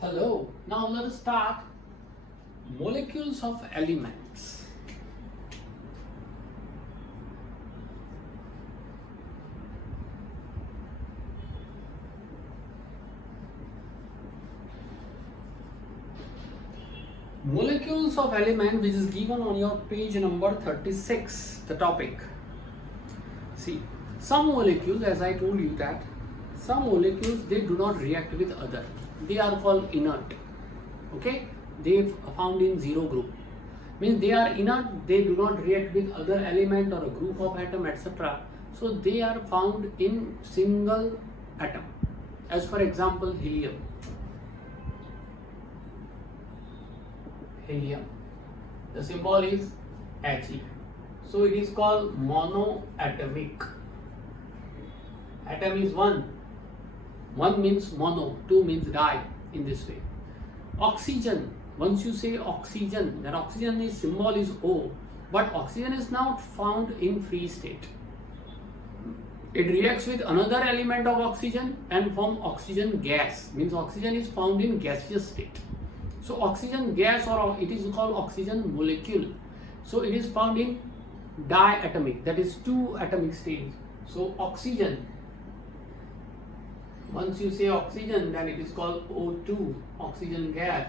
Hello, now let us start molecules of elements. Molecules of element, which is given on your page number 36, the topic. See, some molecules, as I told you that some molecules, they do not react with other. They are called inert. Okay, they found in zero group. Means they are inert, they do not react with other element or a group of atom, etc. So they are found in single atom. As for example, helium. Helium. The symbol is He. So it is called monoatomic. Atom is one. One means mono, two means di in this way. Oxygen. Once you say oxygen, then oxygen is symbol is O, but oxygen is not found in free state. It reacts with another element of oxygen and form oxygen gas. Means oxygen is found in gaseous state. So oxygen gas, or it is called oxygen molecule. So it is found in diatomic, that is two atomic stage. So oxygen. Once you say oxygen, then it is called O2, oxygen gas,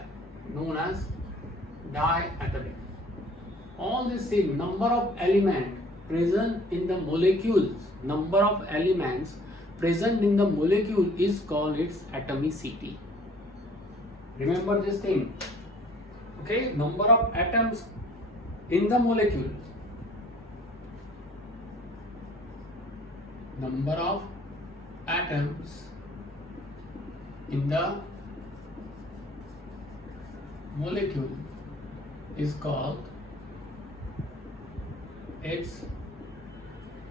known as diatomic. All the same number of elements present in the molecules, number of elements present in the molecule is called its atomicity. Remember this thing. Okay, number of atoms in the molecule. Number of atoms in the molecule is called its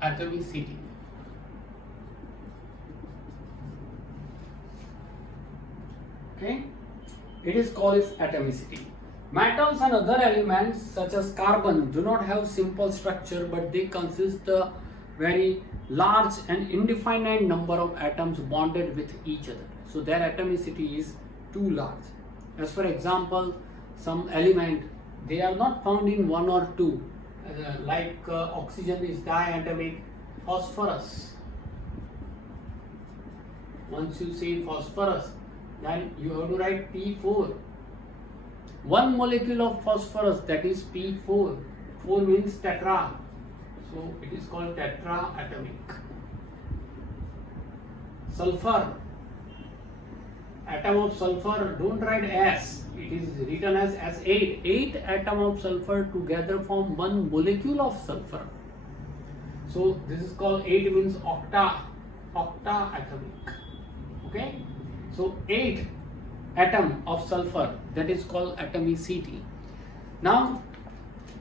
atomicity. Okay, it is called its atomicity. Metals and other elements such as carbon do not have simple structure, but they consist a very large and indefinite number of atoms bonded with each other. So their atomicity is too large. As for example, some element, they are not found in one or two. Like oxygen is diatomic, phosphorus. Once you say phosphorus, then you have to write P4. One molecule of phosphorus, that is P4. 4 means tetra. So it is called tetraatomic. Sulfur. Atom of sulfur, don't write S. It is written as S8. 8 atom of sulfur together form one molecule of sulfur. So this is called 8 means octaatomic. Okay. So 8 atom of sulfur, that is called atomicity. Now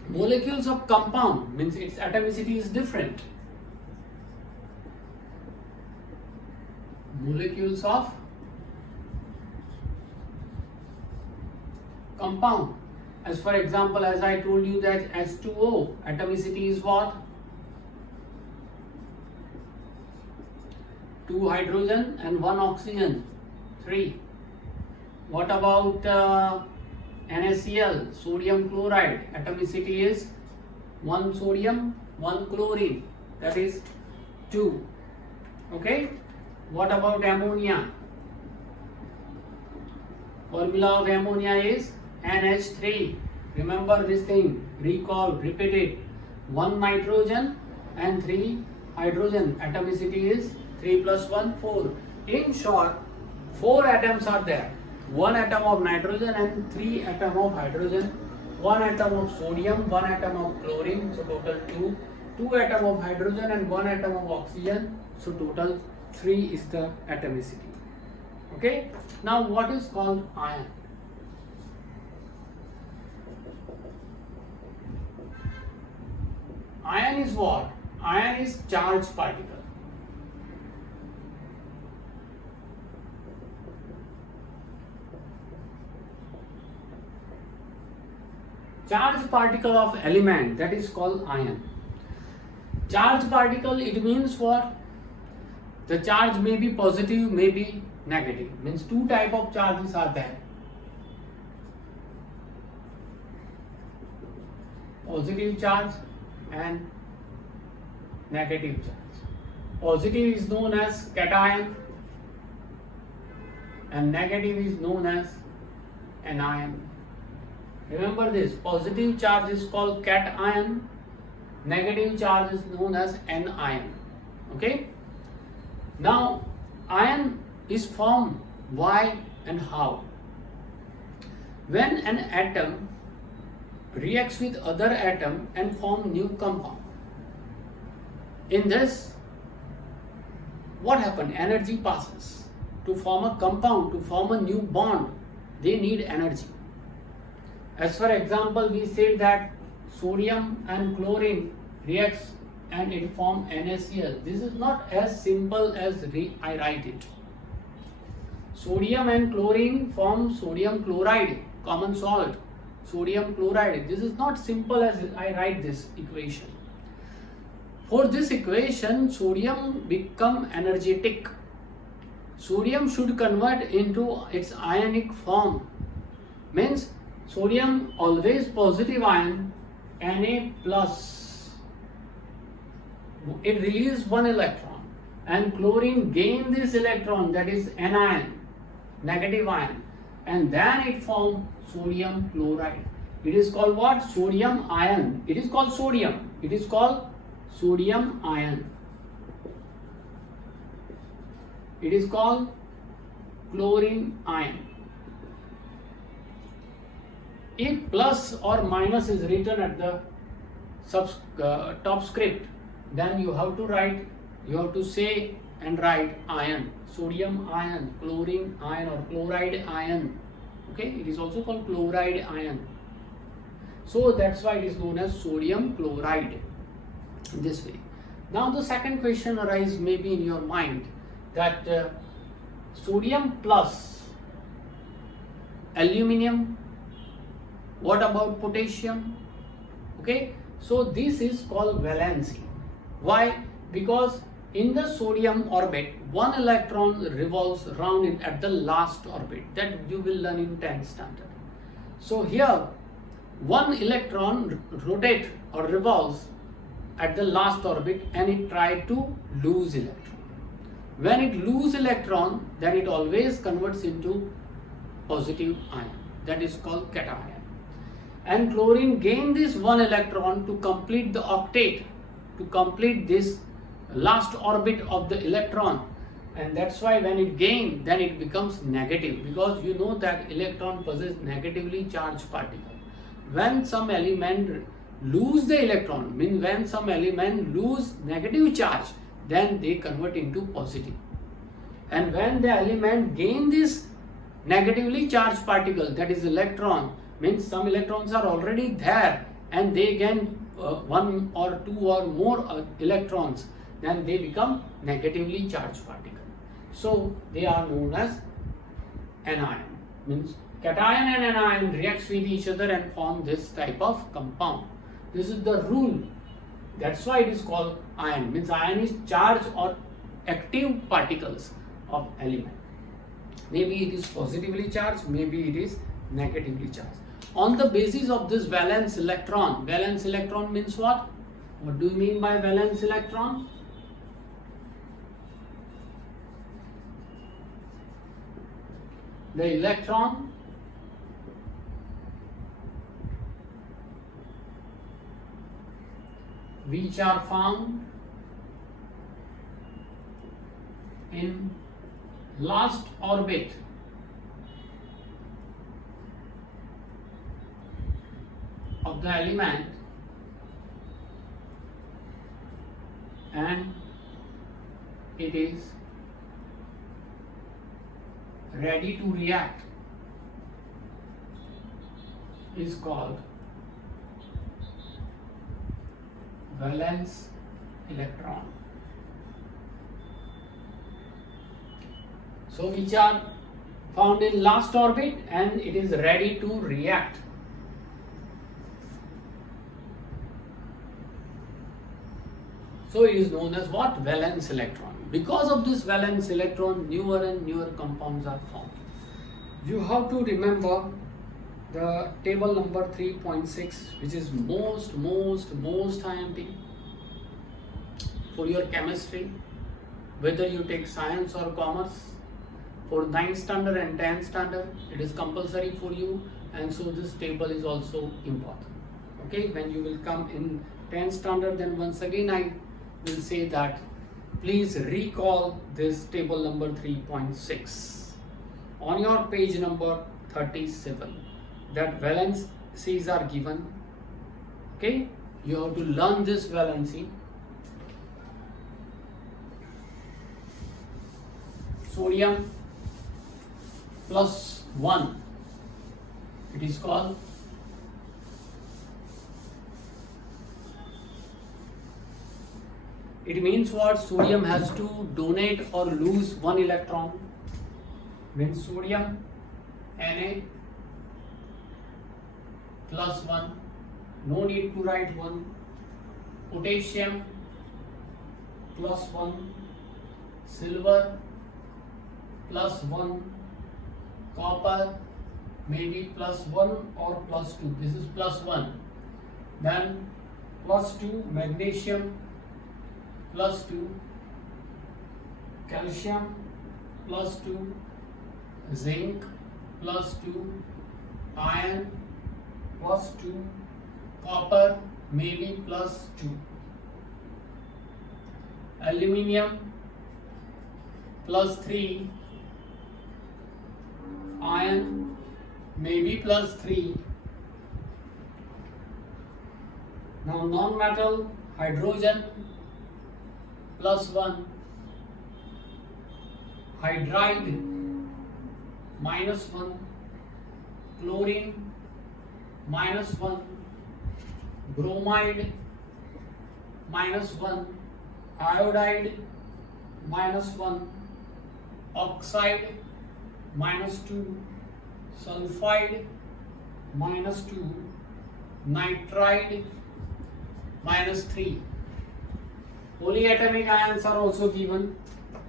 molecules of compound means its atomicity is different. Molecules of compound, as for example, as I told you that H2O atomicity is what? 2 hydrogen and 1 oxygen, 3. What about NaCl, sodium chloride, atomicity is 1 sodium, 1 chlorine, that is 2. Okay. What about ammonia? Formula of ammonia is NH3. Remember this thing, recall, repeat it. 1 nitrogen and 3 hydrogen, atomicity is 3 plus 1, 4. In short, 4 atoms are there. 1 atom of nitrogen and 3 atom of hydrogen, 1 atom of sodium, 1 atom of chlorine, so total 2. 2 atom of hydrogen and 1 atom of oxygen, so total 3 is the atomicity. Okay. Now what is called ion? Ion is what? Ion is charged particle. Charged particle of element, that is called ion. Charged particle, it means what? The charge may be positive, may be negative. Means two type of charges are there. positive charge and negative charge. Positive is known as cation and negative is known as anion. Remember this, positive charge is called cation, negative charge is known as anion. Okay? Now, ion is formed why and how? When an atom reacts with other atom and form new compound. In this, what happens? Energy passes. To form a compound, to form a new bond, they need energy. As for example, we say that sodium and chlorine reacts and it forms NaCl. This is not as simple as I write it. Sodium and chlorine form sodium chloride, common salt, sodium chloride. This is not simple as I write this equation. For this equation, sodium become energetic. Sodium should convert into its ionic form. Means sodium always positive ion, Na plus. It releases one electron and chlorine gain this electron, that is anion, negative ion, and then it forms sodium chloride. It is called what? Sodium ion. It is called sodium. It is called sodium ion. It is called chlorine ion. If plus or minus is written at the top script, then you have to say and write ion, sodium ion, chlorine ion or chloride ion. Okay, it is also called chloride ion. So that's why it is known as sodium chloride this way. Now the second question arises maybe in your mind that sodium plus aluminium, what about potassium? Okay, so this is called valency. Why? Because in the sodium orbit, one electron revolves around it at the last orbit. That you will learn in 10th standard. So here, one electron rotates or revolves at the last orbit and it tries to lose electron. When it loses electron, then it always converts into positive ion. That is called cation. And chlorine gain this one electron to complete the octet, to complete this last orbit of the electron, and that's why when it gains, then it becomes negative, because you know that electron possesses negatively charged particle. When some element lose the electron, means when some element lose negative charge, then they convert into positive. And when the element gain this negatively charged particle, that is electron, means some electrons are already there and they gain one or two or more electrons, then they become negatively charged particle. So they are known as anion. Means cation and anion reacts with each other and form this type of compound. This is the rule. That's why it is called ion. Means ion is charged or active particles of element. Maybe it is positively charged, maybe it is negatively charged. On the basis of this valence electron means what? What do you mean by valence electron? The electron which are found in last orbit of the element and it is ready to react is called valence electron. So which are found in last orbit and it is ready to react. So it is known as what? Valence electron. Because of this valence electron, newer and newer compounds are formed. You have to remember the table number 3.6, which is most IMP for your chemistry, whether you take science or commerce. For 9th standard and 10th standard, it is compulsory for you, and so this table is also important. Okay, when you will come in 10th standard, then once again I will say that please recall this table number 3.6 on your page number 37. That valencies are given. Okay, you have to learn this valency. Sodium plus 1, it is called it means what? Sodium has to donate or lose 1 electron. Means sodium Na plus 1, no need to write 1. Potassium plus 1, silver plus 1, copper maybe plus 1 or plus 2. This is plus 1. Then plus 2, magnesium plus 2, calcium plus 2, zinc plus 2, iron plus 2, copper maybe plus 2, aluminium plus 3, iron maybe plus 3. Now non-metal, hydrogen plus 1, hydride minus 1, chlorine minus 1, bromide minus 1, iodide minus 1, oxide minus 2, sulfide minus 2, nitride minus 3. Polyatomic ions are also given.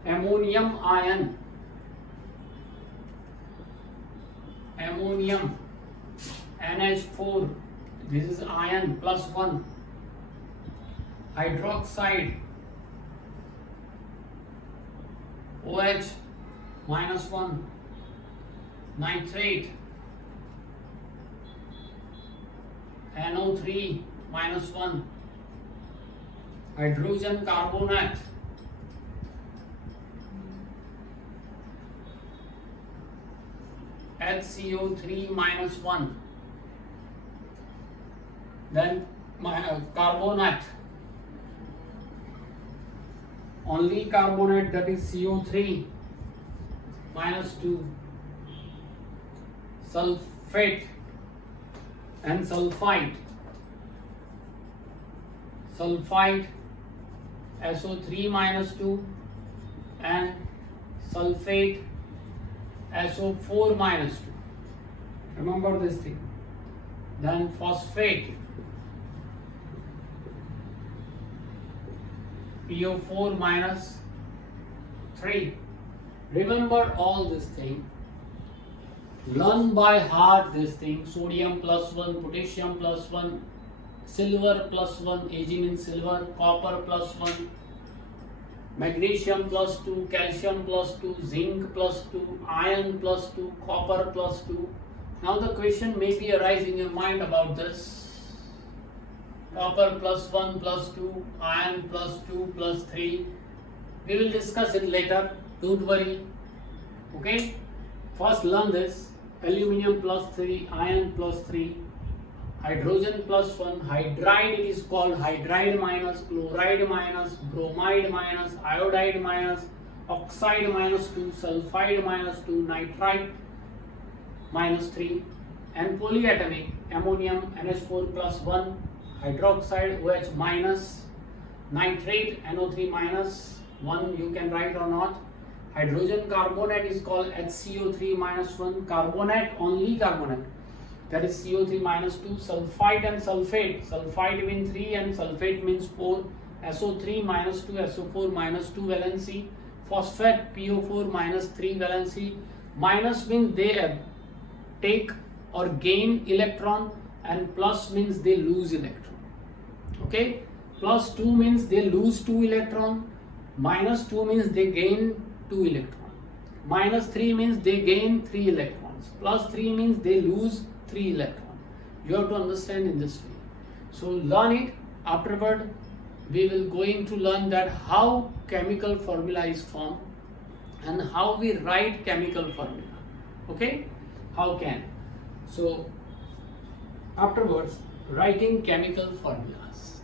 Ammonium ion, ammonium NH4, this is ion plus 1, hydroxide OH minus 1, nitrate NO3 minus 1, hydrogen carbonate HCO3 minus 1, then carbonate, only carbonate, that is CO3 minus 2, sulfate and sulfite, sulfite SO3 minus 2 and sulfate SO4 minus 2. Remember this thing. Then phosphate PO4 minus 3. Remember all this thing. Learn by heart this thing. Sodium plus 1, potassium plus 1, silver plus 1, Ag means silver, copper plus 1, magnesium plus 2, calcium plus 2, zinc plus 2, iron plus 2, copper plus 2. Now the question may be arise in your mind about this. Copper plus 1 plus 2, iron plus 2 plus 3. We will discuss it later. Don't worry. Okay? First learn this. Aluminium plus 3, iron plus 3, hydrogen plus 1, hydride, it is called hydride minus, chloride minus, bromide minus, iodide minus, oxide minus 2, sulfide minus 2, nitrite minus 3, and polyatomic, ammonium NH4 plus 1, hydroxide OH minus, nitrate NO3 minus 1, you can write or not. Hydrogen carbonate is called HCO3 minus 1, carbonate, only carbonate, that is CO3 minus 2, sulfite and sulfate, sulfite means 3 and sulfate means 4, SO3 minus 2, SO4 minus 2 valency, phosphate PO4 minus 3 valency, minus means they take or gain electron, and plus means they lose electron. Okay, plus 2 means they lose 2 electron, minus 2 means they gain 2 electron, minus 3 means they gain 3 electrons, plus 3 means they lose 3 electrons. You have to understand in this way. So learn it. Afterward we will going to learn that how chemical formula is formed and how we write chemical formula. Okay, how can. So afterwards, writing chemical formulas.